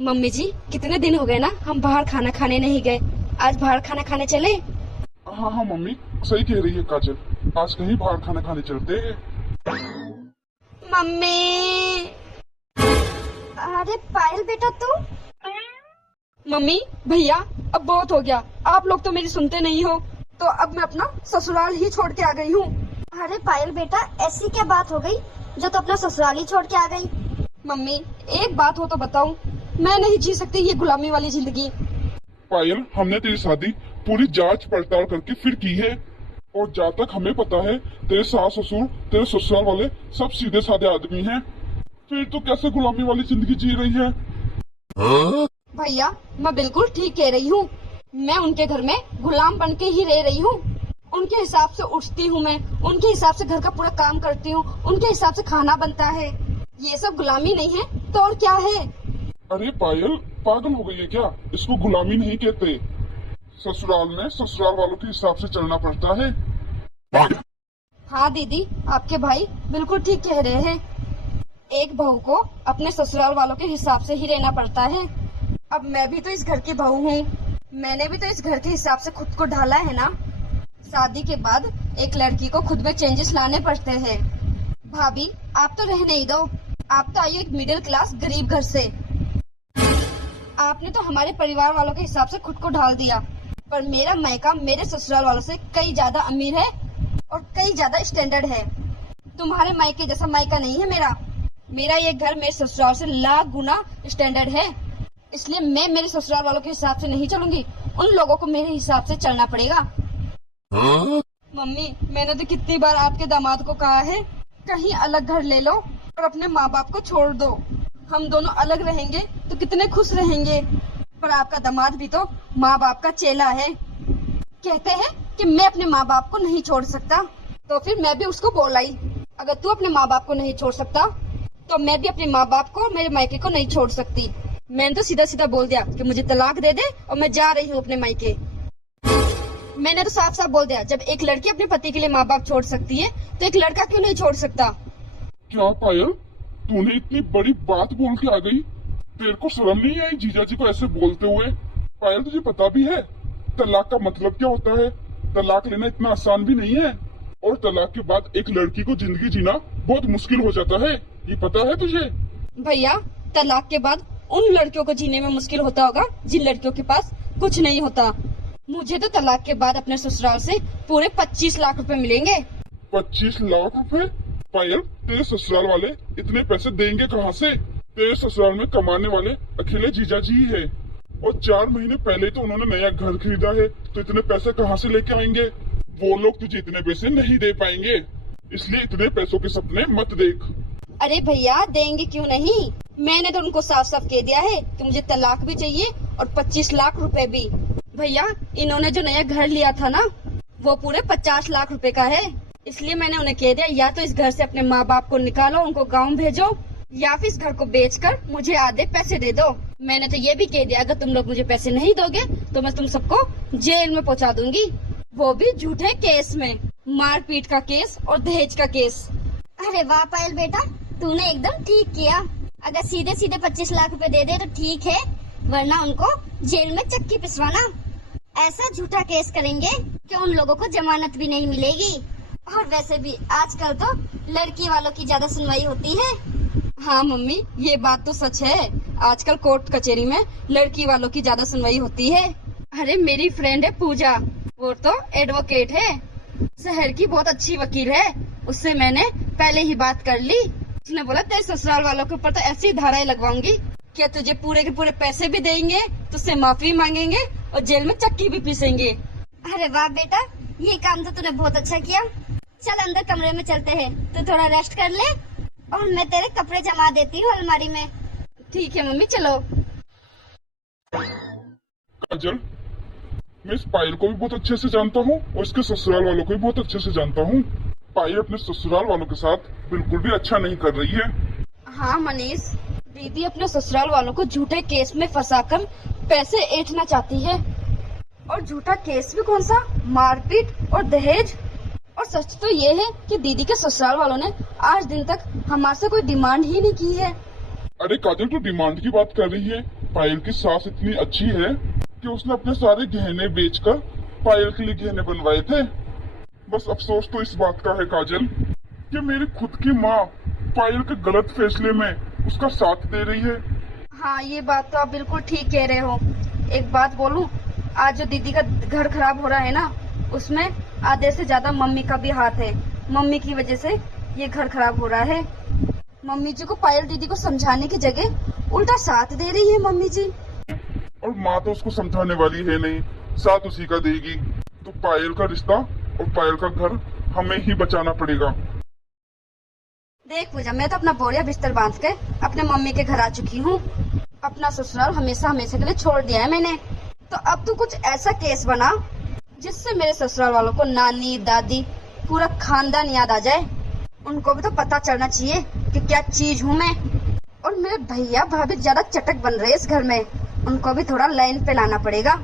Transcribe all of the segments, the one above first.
Mummy जी, कितने दिन हो गए ना हम बाहर खाना खाने नहीं गए। आज बाहर खाना खाने चले। हाँ हाँ मम्मी, सही कह रही है काजल। आज कहीं बाहर खाना खाने चलते हैं। मम्मी। अरे पायल बेटा तू। मम्मी भैया, अब बहुत हो गया। आप लोग तो मेरी सुनते नहीं हो, तो अब मैं अपना ससुराल ही छोड़ के आ गई हूँ। अरे पायल बेटा, ऐसी क्या बात हो गई जो तू अपना ससुराल ही छोड़ के आ गई? मम्मी, एक बात हो तो बताऊं, मैं नहीं जी सकती ये गुलामी वाली जिंदगी। पायल, हमने तेरी शादी पूरी जांच पड़ताल करके फिर की है। और जहाँ तक हमें पता है, तेरे सास ससुर, तेरे ससुराल वाले सब सीधे साधे आदमी हैं। फिर तो कैसे गुलामी वाली जिंदगी जी रही है? भैया, मैं बिल्कुल ठीक कह रही हूँ। मैं उनके घर में गुलाम बन के ही रह रही हूँ। उनके हिसाब से उठती हूँ मैं, उनके हिसाब से घर का पूरा काम करती हूँ, उनके हिसाब से खाना बनता है। ये सब गुलामी नहीं है तो और क्या है? अरे पायल, पागल हो गई है क्या? इसको गुलामी नहीं कहते। ससुराल में ससुराल वालों के हिसाब से चलना पड़ता है। हाँ दीदी, आपके भाई बिल्कुल ठीक कह रहे हैं। एक बहू को अपने ससुराल वालों के हिसाब से ही रहना पड़ता है। अब मैं भी तो इस घर की बहू हूँ, मैंने भी तो इस घर के हिसाब से खुद को ढाला है ना। शादी के बाद एक लड़की को खुद में चेंजेस लाने पड़ते हैं। भाभी, आप तो रहने ही दो। आप तो आई हो एक मिडिल क्लास गरीब घर से। आपने तो हमारे परिवार वालों के हिसाब से खुद को ढाल दिया, पर मेरा मायका मेरे ससुराल वालों से कई ज्यादा अमीर है और कई ज्यादा स्टैंडर्ड है। तुम्हारे मायके जैसा मायका नहीं है मेरा। मेरा ये घर मेरे ससुराल से लाख गुना स्टैंडर्ड है। इसलिए मैं मेरे ससुराल वालों के हिसाब से नहीं चलूंगी, उन लोगों को मेरे हिसाब से चलना पड़ेगा। मम्मी, मैंने तो कितनी बार आपके दामाद को कहा है, कहीं अलग घर ले लो और अपने माँ बाप को छोड़ दो। हम दोनों अलग रहेंगे तो कितने खुश रहेंगे। पर आपका दामाद भी तो माँ बाप का चेला है। कहते हैं कि मैं अपने माँ बाप को नहीं छोड़ सकता, तो फिर मैं भी उसको बोलाई, अगर तू अपने माँ बाप को नहीं छोड़ सकता तो मैं भी अपने माँ बाप को और मेरे मायके को नहीं छोड़ सकती। मैंने तो सीधा सीधा बोल दिया कि मुझे तलाक दे दे और मैं जा रही हूँ अपने मायके। मैंने तो साफ साफ बोल दिया, जब एक लड़की अपने पति के लिए माँ बाप छोड़ सकती है तो एक लड़का क्यों नहीं छोड़ सकता? क्या पायल, तूने इतनी बड़ी बात बोल के आ गई? तेरे को शर्म नहीं आई जीजा जी को ऐसे बोलते हुए? पायल, तुझे पता भी है तलाक का मतलब क्या होता है? तलाक लेना इतना आसान भी नहीं है। और तलाक के बाद एक लड़की को जिंदगी जीना बहुत मुश्किल हो जाता है, ये पता है तुझे? भैया, तलाक के बाद उन लड़कियों को जीने में मुश्किल होता होगा जिन लड़कियों के पास कुछ नहीं होता। मुझे तो तलाक के बाद अपने ससुराल से पूरे 25 लाख रुपए मिलेंगे। 25 लाख रुपए? पायल, तेरे ससुराल वाले इतने पैसे देंगे कहाँ से? तेरे ससुराल में कमाने वाले अकेले जीजा जी ही है, और 4 महीने पहले तो उन्होंने नया घर खरीदा है, तो इतने पैसे कहाँ से लेके आएंगे? वो लोग तुझे इतने पैसे नहीं दे पाएंगे, इसलिए इतने पैसों के सपने मत देख। अरे भैया, देंगे क्यों नहीं। मैंने तो उनको साफ साफ कह दिया है कि मुझे तलाक भी चाहिए और 25 लाख रुपए भी। भैया, इन्होंने जो नया घर लिया था ना, वो पूरे 50 लाख रुपए का है। इसलिए मैंने उन्हें कह दिया, या तो इस घर से अपने माँ बाप को निकालो, उनको गाँव भेजो, या फिर इस घर को बेचकर मुझे आधे पैसे दे दो। मैंने तो ये भी कह दिया, अगर तुम लोग मुझे पैसे नहीं दोगे तो मैं तुम सबको जेल में पहुंचा दूंगी, वो भी झूठे केस में, मारपीट का केस और दहेज का केस। अरे वाह पायल बेटा, तूने एकदम ठीक किया। अगर सीधे सीधे 25 लाख रुपए दे दे तो ठीक है, वरना उनको जेल में चक्की पिसवाना। ऐसा झूठा केस करेंगे कि उन लोगों को जमानत भी नहीं मिलेगी। और वैसे भी आजकल तो लड़की वालों की ज्यादा सुनवाई होती है। हाँ मम्मी, ये बात तो सच है। आजकल कोर्ट कचहरी में लड़की वालों की ज्यादा सुनवाई होती है। अरे मेरी फ्रेंड है पूजा, वो तो एडवोकेट है, शहर की बहुत अच्छी वकील है। उससे मैंने पहले ही बात कर ली। उसने बोला तेरे ससुराल वालों के ऊपर तो ऐसी धाराएं लगवाऊंगी कि तुझे पूरे के पूरे पैसे भी देंगे, तुझसे माफी मांगेंगे और जेल में चक्की भी पीसेंगे। अरे वाह बेटा, ये काम तो तूने बहुत अच्छा किया। चल अंदर कमरे में चलते हैं, तो थोड़ा रेस्ट कर ले और मैं तेरे कपड़े जमा देती हूँ अलमारी में। ठीक है मम्मी, चलो। काजल, मैं इस पायल को भी बहुत अच्छे से जानता हूँ और इसके ससुराल वालों को भी बहुत अच्छे से जानता हूँ। पायल अपने ससुराल वालों के साथ बिल्कुल भी अच्छा नहीं कर रही है। हाँ मनीष, दीदी अपने ससुराल वालों को झूठे केस में फंसाकर पैसे ऐंठना चाहती है। और झूठा केस भी कौन सा, मारपीट और दहेज। और सच तो ये है कि दीदी के ससुराल वालों ने आज दिन तक हमारे से कोई डिमांड ही नहीं की है। अरे काजल, तू डिमांड की बात कर रही है? पायल की सास इतनी अच्छी है कि उसने अपने सारे गहने बेचकर पायल के लिए गहने बनवाए थे। बस अफसोस तो इस बात का है काजल कि मेरी खुद की माँ पायल के गलत फैसले में उसका साथ दे रही है। हाँ, ये बात तो आप बिल्कुल ठीक कह रहे हो। एक बात बोलूं, आज जो दीदी का घर खराब हो रहा है ना, उसमें आधे से ज्यादा मम्मी का भी हाथ है। मम्मी की वजह से ये घर खराब हो रहा है। मम्मी जी को पायल दीदी को समझाने की जगह उल्टा साथ दे रही है मम्मी जी। और माँ तो उसको समझाने वाली है नहीं, साथ उसी का देगी। तो पायल का रिश्ता और पायल का घर हमें ही बचाना पड़ेगा। देख पूजा, मैं तो अपना बोरिया बिस्तर बांध के अपने मम्मी के घर आ चुकी हूँ। अपना ससुराल हमेशा हमेशा के लिए छोड़ दिया है मैंने। तो अब तू कुछ ऐसा केस बना जिससे मेरे ससुराल वालों को नानी दादी पूरा खानदान याद आ जाए। उनको भी तो पता चलना चाहिए कि क्या चीज हूँ मैं। और मेरे भैया भाभी ज्यादा चटक बन रहे इस घर में, उनको भी थोड़ा लाइन पे लाना पड़ेगा।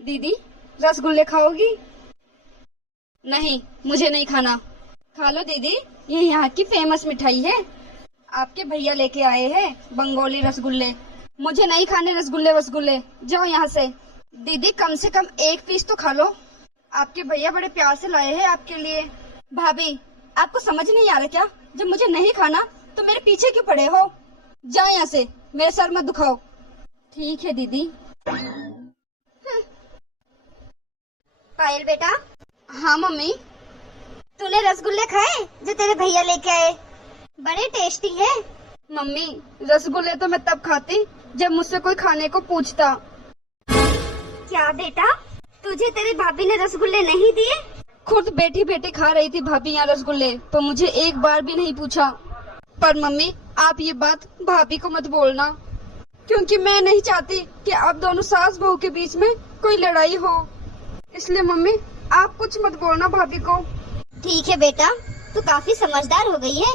दीदी, रसगुल्ले खाओगी? नहीं, मुझे नहीं खाना। खा लो दीदी, ये यहाँ की फेमस मिठाई है। आपके भैया लेके आए हैं बंगाली रसगुल्ले। मुझे नहीं खाने रसगुल्ले वसगुल्ले, जाओ यहाँ से। दीदी, कम से कम एक पीस तो खा लो। आपके भैया बड़े प्यार से लाए हैं आपके लिए। भाभी, आपको समझ नहीं आ रहा क्या? जब मुझे नहीं खाना तो मेरे पीछे क्यों पड़े हो? जाओ यहाँ से, मेरे सर मत दुखाओ। ठीक है दीदी। पायल बेटा, हाँ मम्मी। तूने रसगुल्ले खाए जो तेरे भैया लेके आए? बड़े टेस्टी है। मम्मी, रसगुल्ले तो मैं तब खाती जब मुझसे कोई खाने को पूछता। क्या बेटा, तुझे तेरी भाभी ने रसगुल्ले नहीं दिए? खुद बैठी बैठी खा रही थी भाभी यहाँ रसगुल्ले, तो मुझे एक बार भी नहीं पूछा। पर मम्मी, आप ये बात भाभी को मत बोलना, क्योंकि मैं नहीं चाहती कि आप दोनों सास बहू के बीच में कोई लड़ाई हो। इसलिए मम्मी, आप कुछ मत बोलना भाभी को। ठीक है बेटा, तू काफी समझदार हो गई है।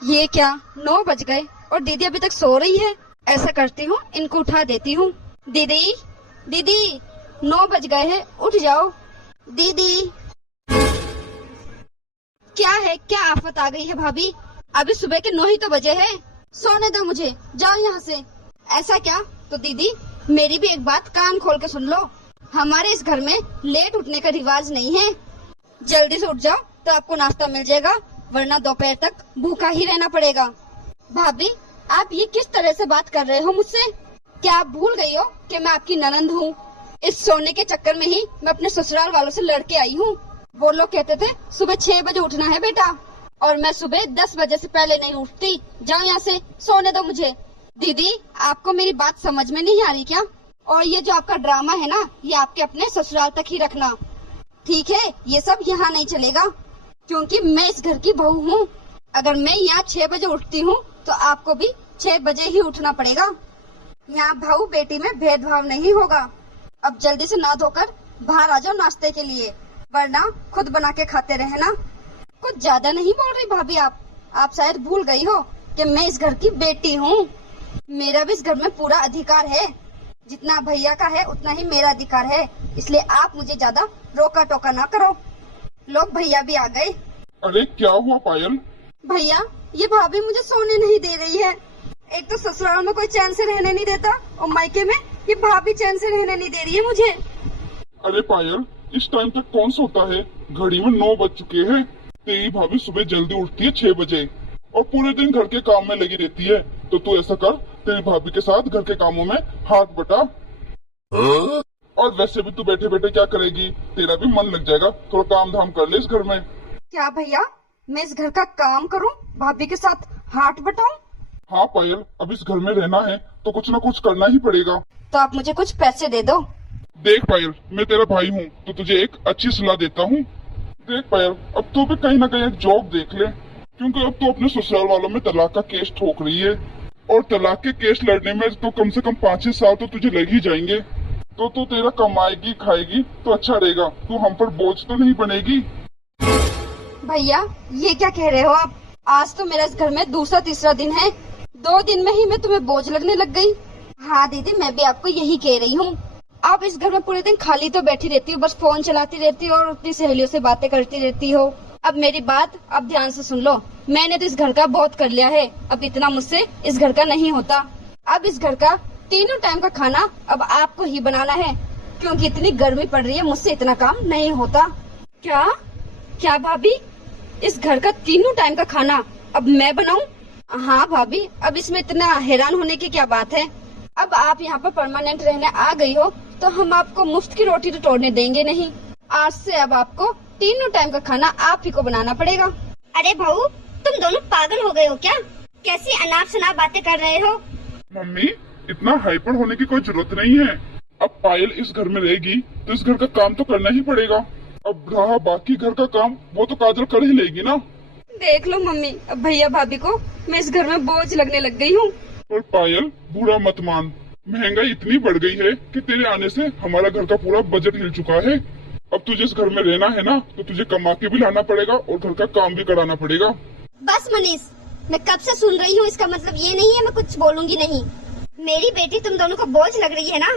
ये क्या 9 बज गए और दीदी अभी तक सो रही है। ऐसा करती हूँ, इनको उठा देती हूँ। दीदी, दीदी, 9 बज गए हैं, उठ जाओ। दीदी, क्या है? क्या आफत आ गई है भाभी? अभी सुबह के 9 ही तो बजे हैं। सोने दो मुझे, जाओ यहाँ से। ऐसा क्या? तो दीदी, मेरी भी एक बात कान खोल के सुन लो। हमारे इस घर में लेट उठने का रिवाज नहीं है। जल्दी से उठ जाओ तो आपको नाश्ता मिल जाएगा, वरना दोपहर तक भूखा ही रहना पड़ेगा। भाभी, आप ये किस तरह से बात कर रहे हो मुझसे? क्या आप भूल गई हो कि मैं आपकी ननंद हूँ? इस सोने के चक्कर में ही मैं अपने ससुराल वालों से लड़के आई हूँ। वो लोग कहते थे सुबह 6 बजे उठना है बेटा, और मैं सुबह 10 बजे से पहले नहीं उठती। जाओ यहाँ से, सोने दो मुझे। दीदी, आपको मेरी बात समझ में नहीं आ रही क्या? और ये जो आपका ड्रामा है ना, ये आपके अपने ससुराल तक ही रखना, ठीक है? ये सब यहाँ नहीं चलेगा, क्योंकि मैं इस घर की बहू हूँ। अगर मैं यहाँ 6 बजे उठती हूँ तो आपको भी 6 बजे ही उठना पड़ेगा। यहाँ बहू बेटी में भेदभाव नहीं होगा। अब जल्दी से नहा धोकर बाहर आ जाओ नाश्ते के लिए, वरना खुद बना के खाते रहना। कुछ ज्यादा नहीं बोल रही भाभी आप शायद भूल गई हो कि मैं इस घर की बेटी हूँ। मेरा भी इस घर में पूरा अधिकार है। जितना भैया का है उतना ही मेरा अधिकार है, इसलिए आप मुझे ज्यादा रोका टोका ना करो। लोग भैया भी आ गए। अरे क्या हुआ पायल? भैया, ये भाभी मुझे सोने नहीं दे रही है। एक तो ससुराल में कोई चैन से रहने नहीं देता, और मायके में ये भाभी चैन से रहने नहीं दे रही है मुझे। अरे पायल, इस टाइम तक कौन सोता है? घड़ी में 9 बज चुके हैं। तेरी भाभी सुबह जल्दी उठती है 6 बजे और पूरे दिन घर के काम में लगी रहती है। तो तू ऐसा कर, तेरी भाभी के साथ घर के कामों में हाथ बटा। और वैसे भी तू बैठे बैठे क्या करेगी? तेरा भी मन लग जाएगा, थोड़ा काम धाम कर ले इस घर में। क्या भैया, मैं इस घर का काम करूं, भाभी के साथ हाथ बटाऊं? हाँ पायल, अब इस घर में रहना है तो कुछ न कुछ करना ही पड़ेगा। तो आप मुझे कुछ पैसे दे दो। देख पायल, मैं तेरा भाई हूँ तो तुझे एक अच्छी सलाह देता हूँ। देख पायल, अब तू भी कहीं ना कहीं एक जॉब देख ले, क्योंकि अब तू अपने ससुराल वालों में तलाक का केस ठोक रही है, और तलाक के केस लड़ने में तो कम से कम 5-6 साल तो तुझे लग ही जाएंगे। तो तू तेरा कमाएगी खाएगी तो अच्छा रहेगा, तू हम पर बोझ तो नहीं बनेगी। भैया, ये क्या कह रहे हो आप? आज तो मेरा इस घर में दूसरा तीसरा दिन है, 2 दिन में ही मैं तुम्हें बोझ लगने लग गई। हाँ दीदी, मैं भी आपको यही कह रही हूँ। आप इस घर में पूरे दिन खाली तो बैठी रहती हो, बस फोन चलाती रहती हो और अपनी सहेलियों से बातें करती रहती हो। अब मेरी बात अब ध्यान से सुन लो। मैंने तो इस घर का बहुत कर लिया है, अब इतना मुझसे इस घर का नहीं होता। अब इस घर का तीनों टाइम का खाना अब आपको ही बनाना है, क्योंकि इतनी गर्मी पड़ रही है, मुझसे इतना काम नहीं होता। क्या क्या भाभी, इस घर का तीनों टाइम का खाना अब मैं बनाऊं? हाँ भाभी, अब इसमें इतना हैरान होने की क्या बात है। अब आप यहाँ पर परमानेंट रहने आ गई हो तो हम आपको मुफ्त की रोटी तो तोड़ने देंगे नहीं। आज से अब आपको तीनों टाइम का खाना आप ही को बनाना पड़ेगा। अरे बहू, तुम दोनों पागल हो गए हो क्या? कैसी अनाप शनाप बातें कर रहे हो? मम्मी, इतना हाइपर होने की कोई जरूरत नहीं है। अब पायल इस घर में रहेगी तो इस घर का काम तो करना ही पड़ेगा। अब रहा बाकी घर का काम, वो तो काजल कर ही लेगी ना। देख लो मम्मी, अब भैया भाभी को मैं इस घर में बोझ लगने लग गई हूँ। पर पायल, बुरा मत मान, महंगाई इतनी बढ़ गई है कि तेरे आने से हमारा घर का पूरा बजट हिल चुका है। अब तुझे इस घर में रहना है ना, तो तुझे कमा के भी लाना पड़ेगा और घर का काम भी कराना पड़ेगा। बस मनीष, मैं कब से सुन रही हूँ, इसका मतलब ये नहीं है मैं कुछ बोलूंगी नहीं। मेरी बेटी तुम दोनों को बोझ लग रही है ना,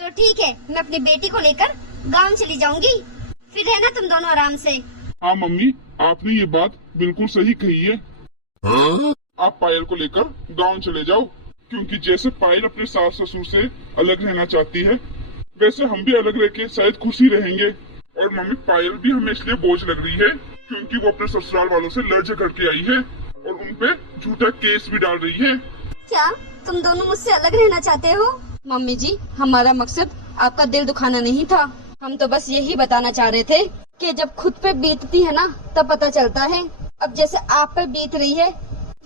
तो ठीक है, मैं अपनी बेटी को लेकर गाँव चली जाऊंगी, फिर रहना तुम दोनों आराम से। हाँ मम्मी, आपने ये बात बिल्कुल सही कही है। आप पायल को लेकर गांव चले जाओ, क्योंकि जैसे पायल अपने सास ससुर से अलग रहना चाहती है, वैसे हम भी अलग रह के शायद खुशी रहेंगे। और मम्मी, पायल भी हमें इसलिए बोझ लग रही है क्योंकि वो अपने ससुराल वालों से लड़ झगड़ के आई है और उन पे झूठा केस भी डाल रही है। क्या तुम दोनों मुझसे अलग रहना चाहते हो? मम्मी जी, हमारा मकसद आपका दिल दुखाना नहीं था। हम तो बस यही बताना चाह रहे थे कि जब खुद पे बीतती है ना, तब पता चलता है। अब जैसे आप पे बीत रही है,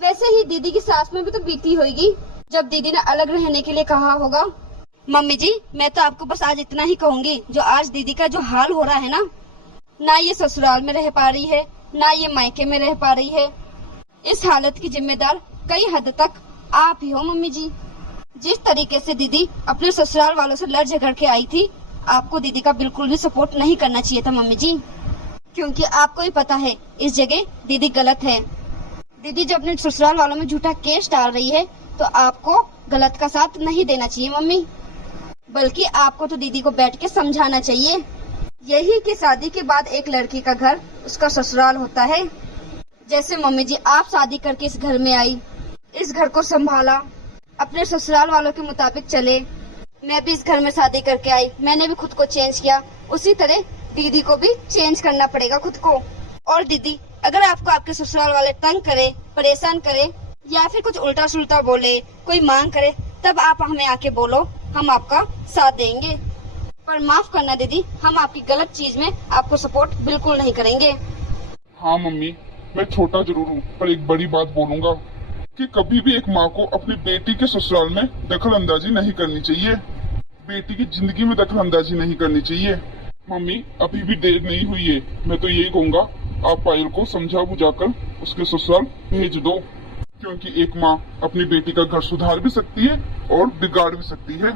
वैसे ही दीदी की सास में भी तो बीती होगी, जब दीदी ने अलग रहने के लिए कहा होगा। मम्मी जी, मैं तो आपको बस आज इतना ही कहूंगी, जो आज दीदी का जो हाल हो रहा है ना ये ससुराल में रह पा रही है, ना ये मायके में रह पा रही है, इस हालत की जिम्मेदार कई हद तक आप ही हो मम्मी जी। जिस तरीके से दीदी अपने ससुराल वालों से लड़ झगड़ के आई थी, आपको दीदी का बिल्कुल भी सपोर्ट नहीं करना चाहिए था मम्मी जी, क्योंकि आपको ही पता है इस जगह दीदी गलत है। दीदी जब अपने ससुराल वालों में झूठा केस डाल रही है, तो आपको गलत का साथ नहीं देना चाहिए मम्मी, बल्कि आपको तो दीदी को बैठ के समझाना चाहिए। यही कि शादी के बाद एक लड़की का घर उसका ससुराल होता है। जैसे मम्मी जी, आप शादी करके इस घर में आई, इस घर को संभाला, अपने ससुराल वालों के मुताबिक चले। मैं भी इस घर में शादी करके आई, मैंने भी खुद को चेंज किया, उसी तरह दीदी को भी चेंज करना पड़ेगा खुद को। और दीदी, अगर आपको आपके ससुराल वाले तंग करे, परेशान करे, या फिर कुछ उल्टा सुल्टा बोले, कोई मांग करे, तब आप हमें आके बोलो, हम आपका साथ देंगे। पर माफ करना दीदी, हम आपकी गलत चीज में आपको सपोर्ट बिल्कुल नहीं करेंगे। हाँ मम्मी, मैं छोटा जरूर हूँ, पर एक बड़ी बात बोलूंगा कि कभी भी एक माँ को अपनी बेटी के ससुराल में दखल अंदाजी नहीं करनी चाहिए, बेटी की जिंदगी में दखल अंदाजी नहीं करनी चाहिए। मम्मी, अभी भी देर नहीं हुई है, मैं तो यही कहूँगा, आप पायल को समझा बुझाकर उसके ससुराल भेज दो, क्योंकि एक माँ अपनी बेटी का घर सुधार भी सकती है और बिगाड़ भी सकती है।